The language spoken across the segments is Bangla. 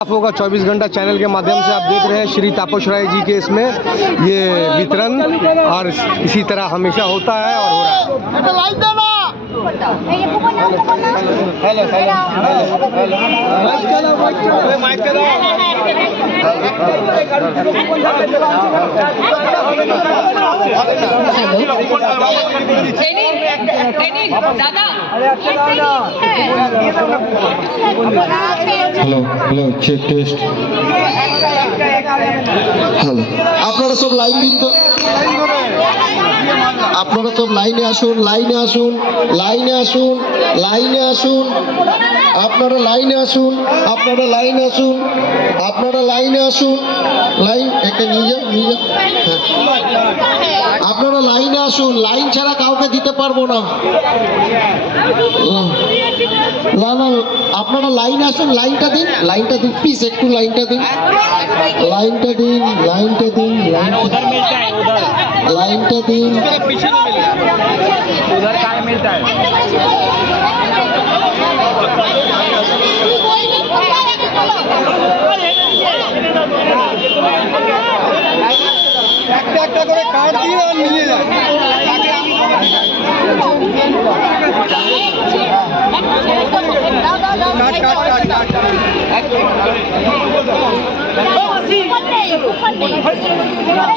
साफ होगा 24 घंटा चैनल के माध्यम से आप देख रहे हैं श्री तापस राय जी के इसमें ये वितरण और इसी तरह हमेशा होता है और हो रहा है। Hello hello check test hello আপনারা সব লাইন দিন তো আপনারা সব লাইনে আসুন লাইনে আসুন লাইনে আসুন লাইনে আসুন আপনারা লাইনে আসুন আপনারা লাইনে আসুন আপনারা লাইনে আসুন লাইন একে নিয়ে যান আপনারা লাইনে আসুন লাইন ছাড়া কাউকে দিতে পারবো না না না আপনারা লাইনে আসুন লাইনটা দিন প্লিজ একটু লাইনটা দিন লাইনটা দিন লাইনটা দিন একটা একটা করে কার্ড দিয়ে আর নিয়ে যায়।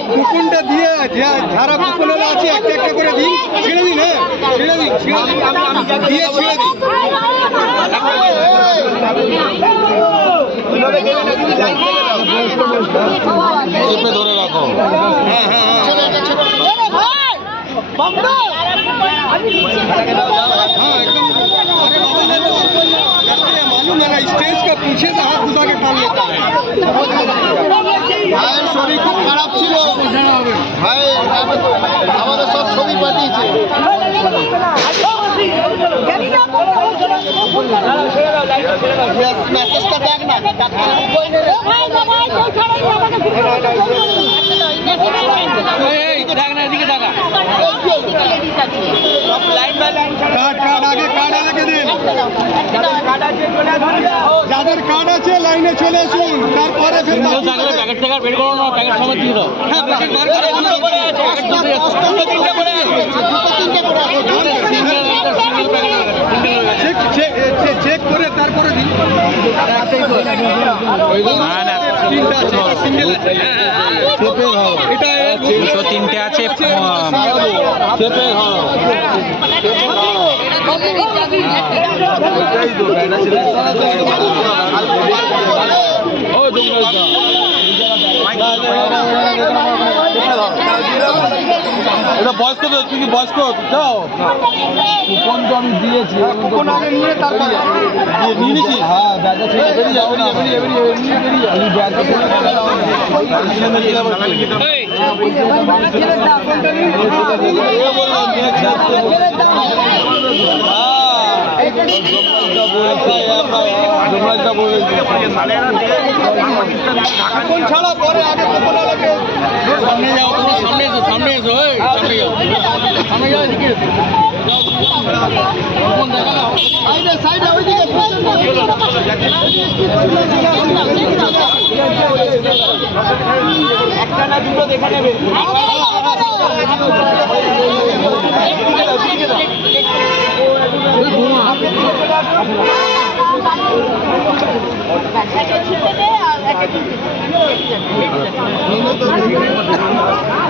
কুপনটা দিয়ে যারা কুপন আছে একটা একটা করে দিন ছেড়ে দিন হ্যাঁ ছেড়ে দিন দিয়ে ছেড়ে দিন। ধরে রাখো হ্যাঁ হ্যাঁ एकदम मालूम है ना स्टेज का पीछे से हाथ उठा के टाल लेता है। ভাইয়ের শরীর খুব খারাপ ছিল ভাই আমাদের সব ছবি পাঠিয়েছে মেসেজটা দেখ না যাদের কার্ড আছে লাইনে চলে আসুন তারপরে প্যাকেট বের করো না প্যাকেট সময় দিয়ে দাও হ্যাঁ প্যাকেট বার করে চেক করে তারপরে দিন। এটা 3টে আছে এটা বয়স্ক তো তুই কি বয়স্ক যাও কুপন তো আমি দিয়েছি কুপন আগে নিয়ে তারপর নিয়ে নিয়েছি হ্যাঁ ব্যাগটা ছেড়ে বেরিয়ে যাও না বেরিয়ে আমি ব্যাগটা ছেড়ে এখন ছাড়া পরে আগে সামনে যাও সামনে এসো সামনে যাও এদিকে সাইডে ওইদিকে একটা না দুটো দেখে নেবে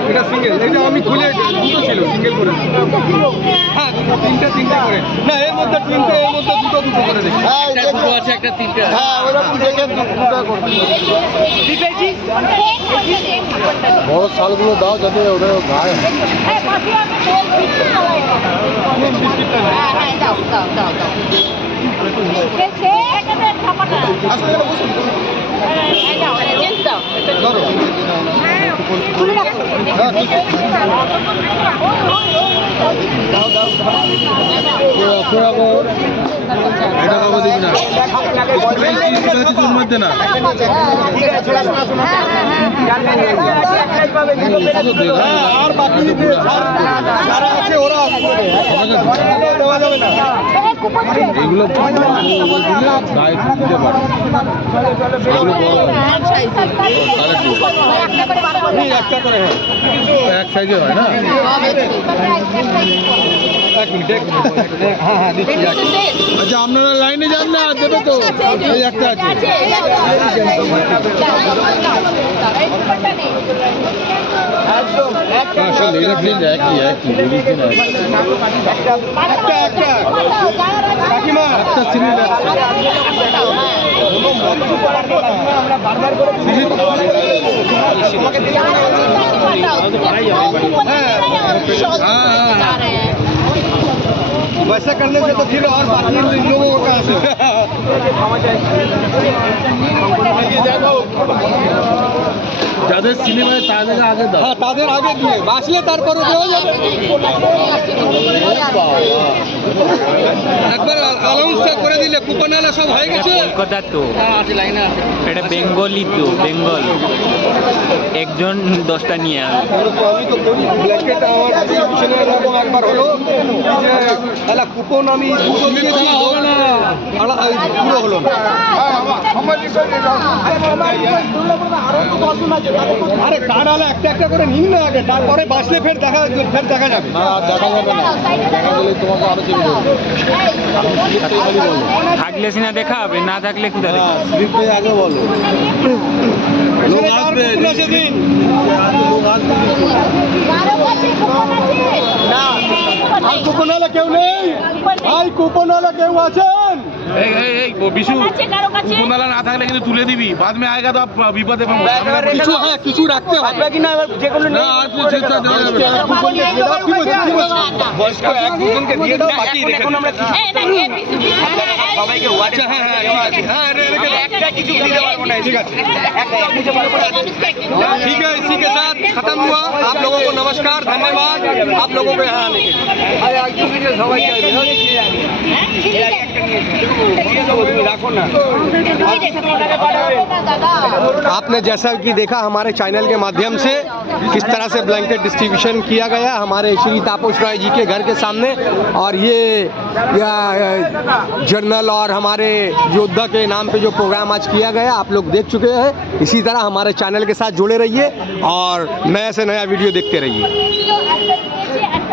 এটা সিঙ্গেল এটা আমি খুলে দুটো ছিল সিঙ্গেল করে হ্যাঁ তিনটে করে না এর মধ্যে তিনটে এর মধ্যে দুটো করে দেখি হ্যাঁ দুটো আছে একটা তিনটে হ্যাঁ ওরকম দেখে দুটো করতে দিতেছি বড় শালগুলো দাও যাতে ওটা গায়ে হ্যাঁ পাশে আমি বিস্কিটটা হ্যাঁ দাও আসলে বসুন দাও চেঞ্জ দাও ধরো খুলে রাখো এটা বাবা দিবি না মধ্যে না আর বাকি যারা আছে ওরা দেওয়া যাবে না এগুলো গায়ে দিতে পারে এগুলো বড় একটা করে এক সাইজে হয় না এক মিনিট হ্যাঁ হ্যাঁ দিচ্ছি আচ্ছা আপনারা লাইনে যান না দেবে তো এই একটা আছে আসলে এটা প্লিজ একই একটা কাকিমা একটা সিরিজ वैसा करने से तो फिर और बाकी लोगों को कहाँ से যাদের সিনেমায় তাদের আগে দাও হ্যাঁ তাদের আগে দিয়ে বাঁচলে তারপরে দেওয়া যাবে একবার অ্যানাউন্সটা করে দিলে কুপনওয়ালা সব হয়ে গেছে কলকাতা তো এটা বেঙ্গলি তো বেঙ্গল একজন 10টা নিয়ে আসবে আমি তো করি ব্ল্যাঙ্কেট আমার ডিস্ট্রিবিউশনে এরকম একবার হলো যে এলা কুপন আমি 200 দিয়েছি পুরো হলো না আরে কার্ডওয়ালা একটা একটা করে নিন না আগে তারপরে বাঁচলে ফের দেখা যাবে না দেখা যাবে না দেখা গেলে তোমাকে আরো চেপে দেবো থাকলে সিনা দেখা হবে না থাকলে কোথায় দেখা স্লিপ পেয়ে আগে বলো লোক আসবে দিন লোক আসবে না আর কুপনওয়ালা কেউ নেই ভাই কুপনওয়ালা কেউ আছেন বিশু কুপনওয়ালা না থাকলে কিন্তু তুলে দিবি বাদ মে আয়েগা তো বিপদে কিছু হ্যাঁ কিছু রাখতে হবে কি না যে কোনো না আর কিছু দেওয়া যাবে বয়স্ক এক দুজনকে দিয়ে দাও বাকি রেখে আমরা সবাইকে আচ্ছা হ্যাঁ হ্যাঁ একটা কিছু দিতে পারবো না ঠিক আছে ठीक है इसी के साथ खत्म हुआ आप लोगों को नमस्कार धन्यवाद आप लोगों को यहाँ आने के आपने जैसा कि देखा हमारे चैनल के माध्यम से किस तरह से ब्लैंकेट डिस्ट्रीब्यूशन किया गया हमारे श्री तापस राय जी के घर के सामने और ये जर्नल और हमारे योद्धा के नाम पे जो प्रोग्राम आज किया गया आप लोग देख चुके हैं इसी तरह हमारे चैनल के साथ जुड़े रहिए और नया से नया वीडियो देखते रहिए